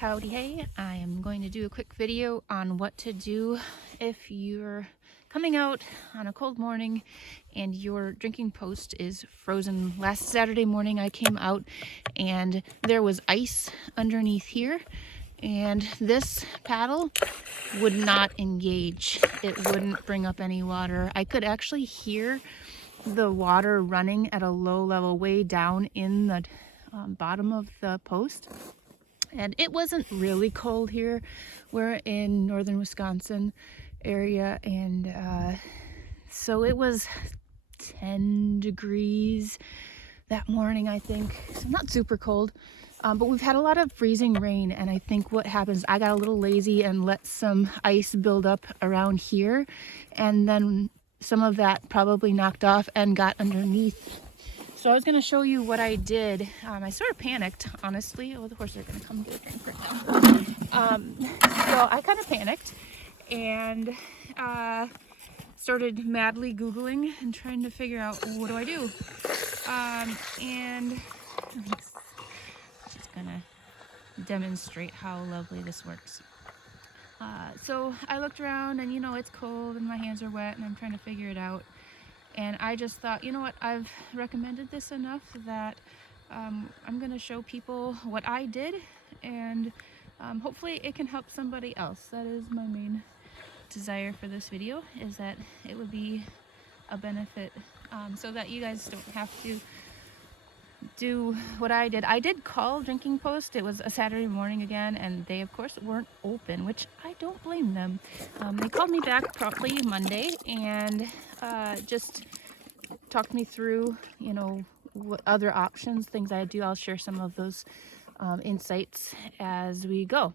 Howdy hey, I am going to do a quick video on what to do if you're coming out on a cold morning and your drinking post is frozen. Last Saturday morning I came out and there was ice underneath here and this paddle would not engage. It wouldn't bring up any water. I could actually hear the water running at a low level way down in the bottom of the post. And it wasn't really cold here. We're in northern Wisconsin area, and so it was 10 degrees that morning, I think. So not super cold, but we've had a lot of freezing rain, and I think what happens, I got a little lazy and let some ice build up around here, and then some of that probably knocked off and got underneath. So I was going to show you what I did. I sort of panicked, honestly. Oh, the horses are going to come get a drink right now. So I kind of panicked and started madly Googling and trying to figure out, what do I do? And I'm just going to demonstrate how lovely this works. So I looked around and, it's cold and my hands are wet and I'm trying to figure it out. And I just thought, you know what, I've recommended this enough that I'm going to show people what I did, and hopefully it can help somebody else. That is my main desire for this video, is that it would be a benefit so that you guys don't have to do what I did. I did call Drinking Post. It was a Saturday morning again, and they of course weren't open, which I don't blame them. They called me back promptly Monday and just talked me through, what other options, things I do. I'll share some of those insights as we go.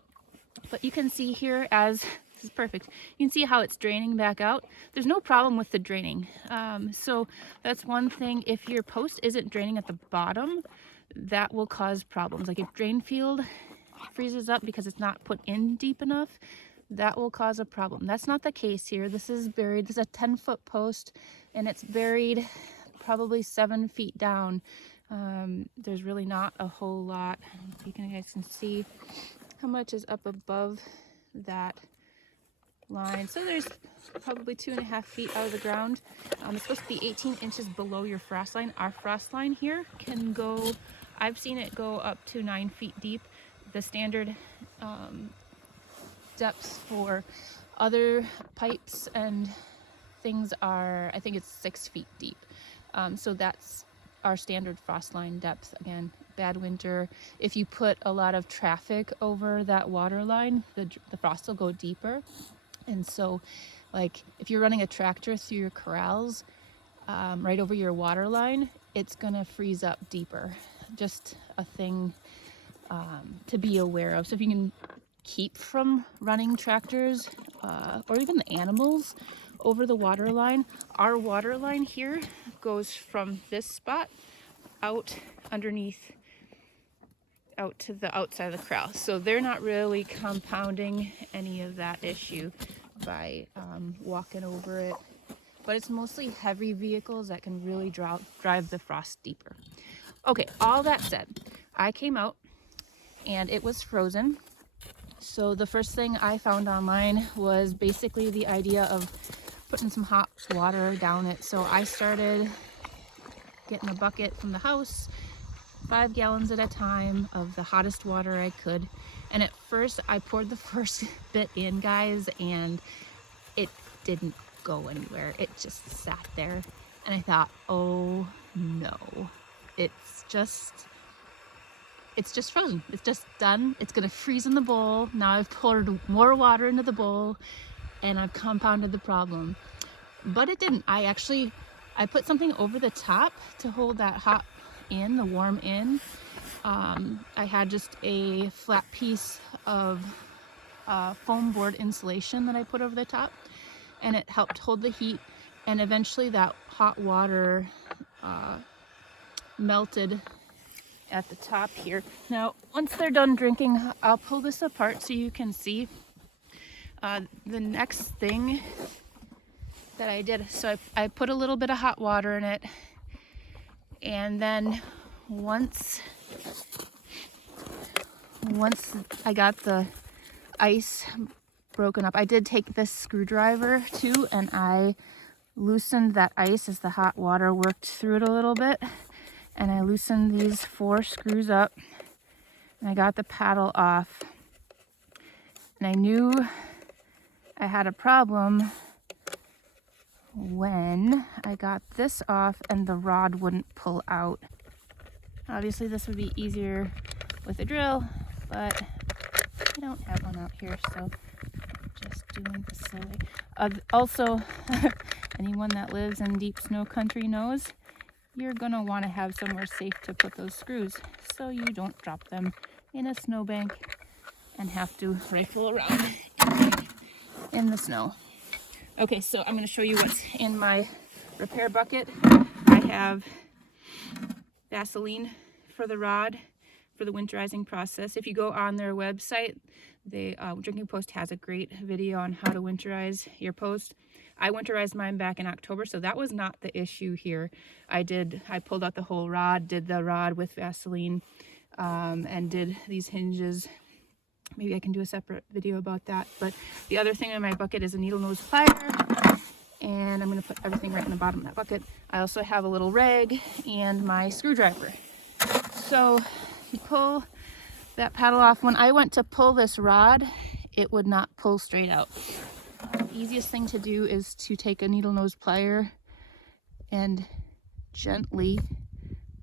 But you can see here, this is perfect. You can see how it's draining back out. There's no problem with the draining. So that's one thing. If your post isn't draining at the bottom, that will cause problems. Like if drain field freezes up because it's not put in deep enough, that will cause a problem. That's not the case here. This is buried. This is a 10-foot post and it's buried probably 7 feet down. There's really not a whole lot. You guys can see how much is up above that line. So there's probably 2.5 feet out of the ground. It's supposed to be 18 inches below your frost line. Our frost line here can go, I've seen it go up to 9 feet deep. The standard depths for other pipes and things are, I think it's 6 feet deep. So that's our standard frost line depth. Again, bad winter, if you put a lot of traffic over that water line, the frost will go deeper. And so, like, if you're running a tractor through your corrals right over your water line, it's gonna freeze up deeper. Just a thing to be aware of. So if you can keep from running tractors or even the animals over the water line, our water line here goes from this spot out underneath, out to the outside of the corral. So they're not really compounding any of that issue by walking over it. But it's mostly heavy vehicles that can really drive the frost deeper. Okay, all that said, I came out and it was frozen. So the first thing I found online was basically the idea of putting some hot water down it. So I started getting a bucket from the house, 5 gallons at a time of the hottest water I could. And at first I poured the first bit in, guys, and it didn't go anywhere. It just sat there. And I thought, oh no, it's just frozen. It's just done. It's gonna freeze in the bowl. Now I've poured more water into the bowl and I've compounded the problem. But it didn't. I put something over the top to hold that hot in, the warm in. I had just a flat piece of foam board insulation that I put over the top, and it helped hold the heat, and eventually that hot water melted at the top here. Now once they're done drinking, I'll pull this apart so you can see the next thing that I did. So I put a little bit of hot water in it, and then once once I got the ice broken up, I did take this screwdriver too, and I loosened that ice as the hot water worked through it a little bit. And I loosened these 4 screws up, and I got the paddle off. And I knew I had a problem when I got this off and the rod wouldn't pull out. Obviously this would be easier with a drill, but I don't have one out here, so just doing this slowly. Also, anyone that lives in deep snow country knows you're gonna want to have somewhere safe to put those screws so you don't drop them in a snowbank and have to rifle around in the snow. Okay, so I'm going to show you what's in my repair bucket. I have Vaseline for the rod for the winterizing process. If you go on their website, Drinking Post has a great video on how to winterize your post. I winterized mine back in October, so that was not the issue here. I pulled out the whole rod, did the rod with Vaseline, and did these hinges. Maybe I can do a separate video about that. But the other thing in my bucket is a needle nose plier, and I'm going to put everything right in the bottom of that bucket. I also have a little rag and my screwdriver. So you pull that paddle off. When I went to pull this rod, it would not pull straight out. The easiest thing to do is to take a needle nose plier and gently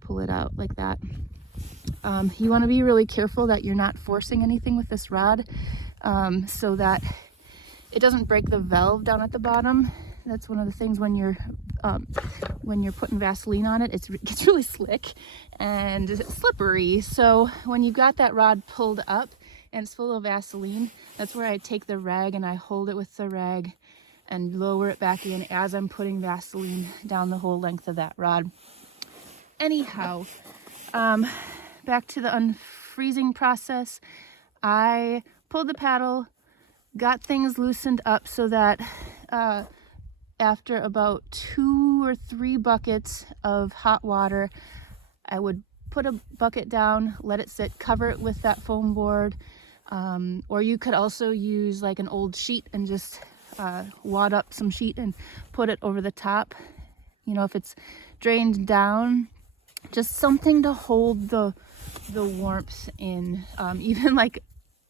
pull it out like that. You want to be really careful that you're not forcing anything with this rod, so that it doesn't break the valve down at the bottom. That's one of the things when you're putting Vaseline on it, it gets really slick and slippery. So when you got that rod pulled up and it's full of Vaseline, that's where I take the rag and I hold it with the rag and lower it back in as I'm putting Vaseline down the whole length of that rod. Anyhow, back to the unfreezing process. I pulled the paddle, got things loosened up so that after about 2 or 3 buckets of hot water, I would put a bucket down, let it sit, cover it with that foam board, or you could also use like an old sheet and just wad up some sheet and put it over the top. You know, if it's drained down, just something to hold the warmth in, even like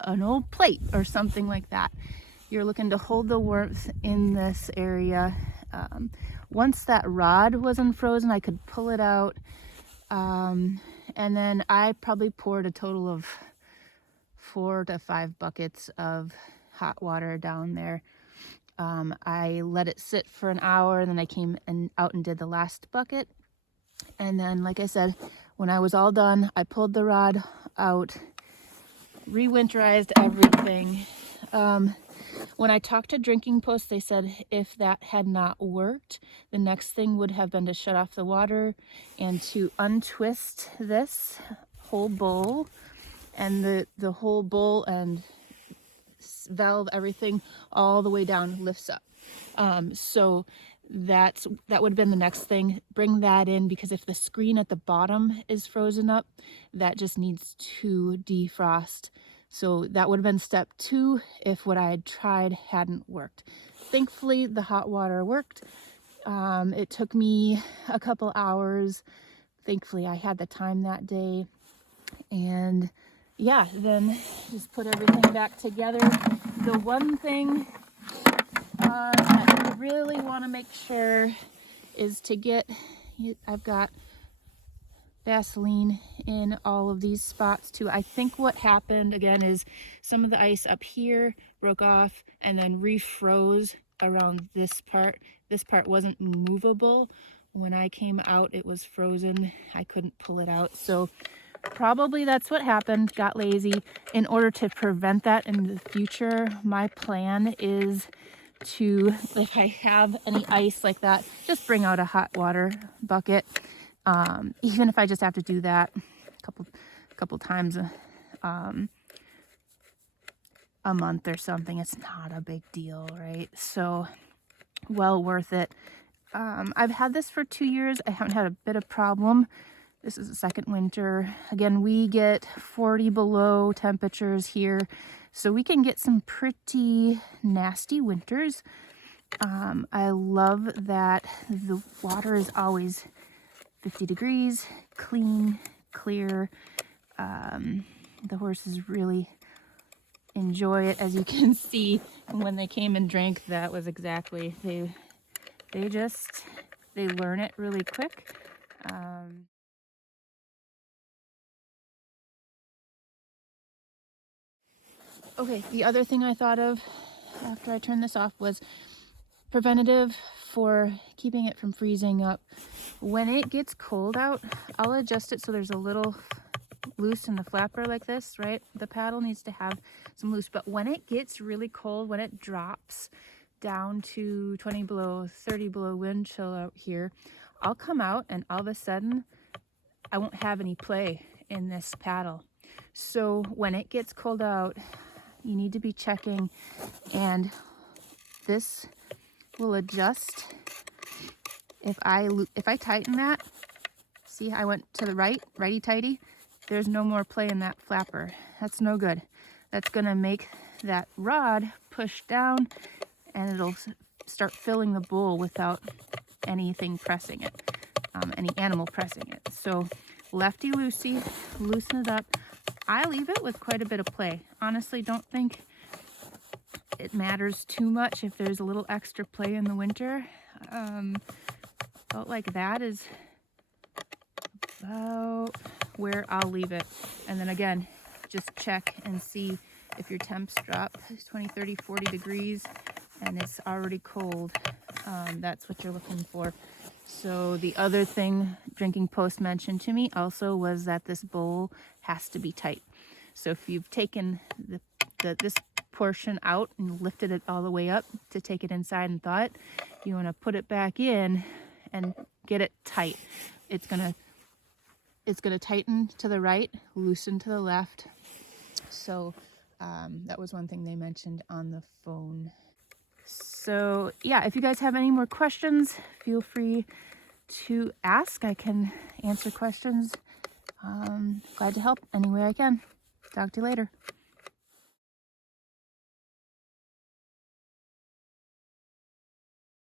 an old plate or something like that. You're looking to hold the warmth in this area. Once that rod was unfrozen, I could pull it out, and then I probably poured a total of 4 to 5 buckets of hot water down there. I let it sit for an hour, and then I came out and did the last bucket. And then, like I said, when I was all done, I pulled the rod out, re-winterized everything. When I talked to Drinking Post, they said if that had not worked, the next thing would have been to shut off the water and to untwist this whole bowl, and the whole bowl and valve, everything all the way down lifts up. So that would have been the next thing. Bring that in, because if the screen at the bottom is frozen up, that just needs to defrost. So that would have been step 2 if what I had tried hadn't worked. Thankfully, the hot water worked. It took me a couple hours. Thankfully, I had the time that day. And yeah, then just put everything back together. The one thing that you really want to make sure is to get, I've got Vaseline in all of these spots too. I think what happened again is some of the ice up here broke off and then refroze around this part. This part wasn't movable. When I came out, it was frozen. I couldn't pull it out. So probably that's what happened. Got lazy. In order to prevent that in the future, my plan is to, if I have any ice like that, just bring out a hot water bucket. Even if I just have to do that a couple times a month or something, it's not a big deal, right? So well worth it. I've had this for 2 years. I haven't had a bit of problem This is the second winter. Again, we get 40 below temperatures here, so we can get some pretty nasty winters. I love that the water is always 50 degrees, clean, clear. The horses really enjoy it, as you can see. And when they came and drank, that was exactly, they learn it really quick. Okay, the other thing I thought of after I turned this off was preventative for keeping it from freezing up. When it gets cold out, I'll adjust it so there's a little loose in the flapper like this, right? The paddle needs to have some loose, but when it gets really cold, when it drops down to 20 below, 30 below wind chill out here, I'll come out and all of a sudden I won't have any play in this paddle. So when it gets cold out, you need to be checking, and this will adjust. If I tighten that, see, I went to the right, righty-tighty, there's no more play in that flapper. That's no good. That's gonna make that rod push down, and it'll start filling the bowl without anything pressing it, any animal pressing it. So lefty-loosey, loosen it up. I leave it with quite a bit of play. Honestly, don't think it matters too much if there's a little extra play in the winter. Felt like that is about where I'll leave it. And then again, just check and see if your temps drop 20, 30, 40 degrees and it's already cold. That's what you're looking for. So the other thing Drinking Post mentioned to me also was that this bowl has to be tight. So if you've taken this portion out and lifted it all the way up to take it inside and thaw it, you want to put it back in and get it tight. It's gonna tighten to the right, loosen to the left. So that was one thing they mentioned on the phone. So yeah, if you guys have any more questions, feel free to ask. I can answer questions. Glad to help any way I can. Talk to you later.